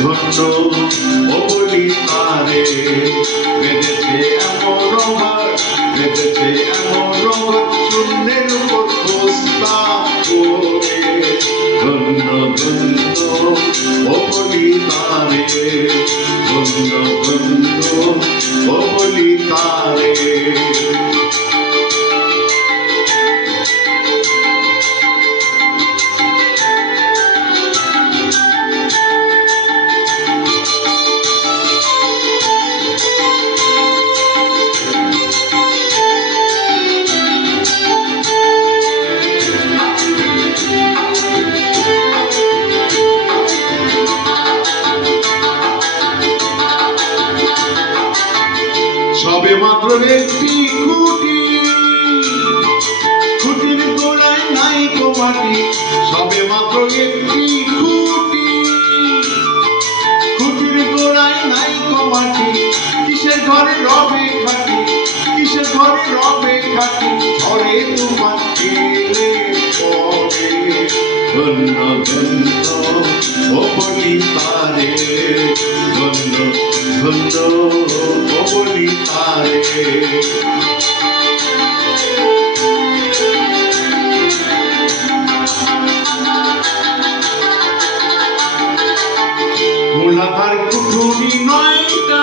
ধন্য ও বলি তারে, বেঁধেছে এমন রঙার, বেঁধেছে এমন রঙার, শূন্যের উপর বস্তা করে। ধন্য ধন্য ও বলি তারে, ধন্য ধন্য ও বলি তারে। সবে মাত্র একটি খুঁটি, খুঁটির গোড়ায় নাই তো মাটি। সবে মাত্র একটি খুঁটি, খুঁটির গোড়ায় নাই তো মাটি। কিসের ঘরে রবে খাটি, কিসের ঘরে রবে খাটি, ঝড়ে তোমার এলে পরে। ধন্য ধন্য ও বলি তারে, ধন্য ধন্য ও বলি তারে। মূলাধার কুঠুরি নয়টা,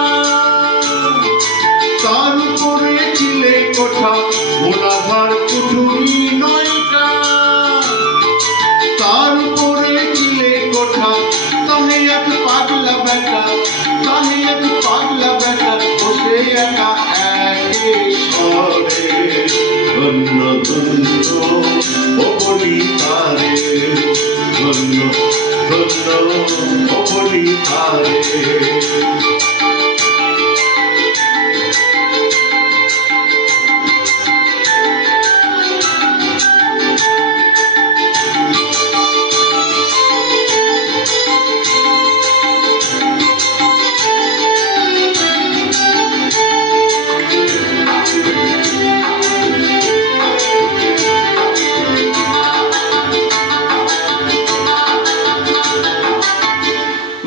তার উপরে চিলে কোঠা। মূলাধার কুঠুরি নয়টা, তার উপরে চিলে কোঠা। তাহে এক পাগলা বেটা, তাহে এক পাগলা বেটা, বসে একা একে সরে। ধন্য ধন্য ও বলি তারে, ধন্য ধন্য ও বলি তারে।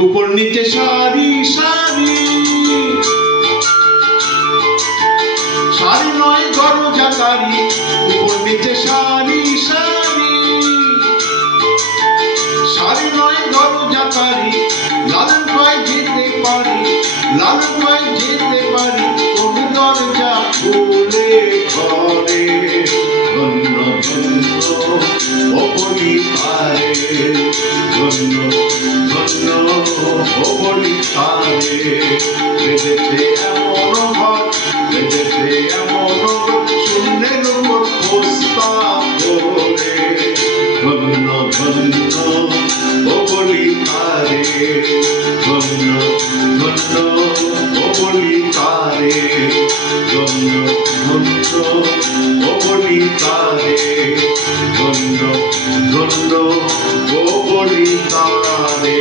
উপর নিচে সারি সারি, সারি নয় দরজাকারি। উপর নিচে সারি সারি, সারি নয় দরজাকারি। লালন পায় যেতে পারি, লালন পায় যেতে পারি, কোন দরজা খুলে ঘরে। ধন্য ধন্য ও বলি তারে, ধন্য ধন্য ও বলি তারে। বেঁধেছে এমন ঘর, বেঁধেছে এমন ঘর, শূন্যের উপর বস্তা করে। ধন্য ধন্য ও বলি তারে, ধন্য ধন্য ও বলি তারে, ধন্য ধন্য ও বলি তারে, ধন্য ধন্য ও বলি তারে।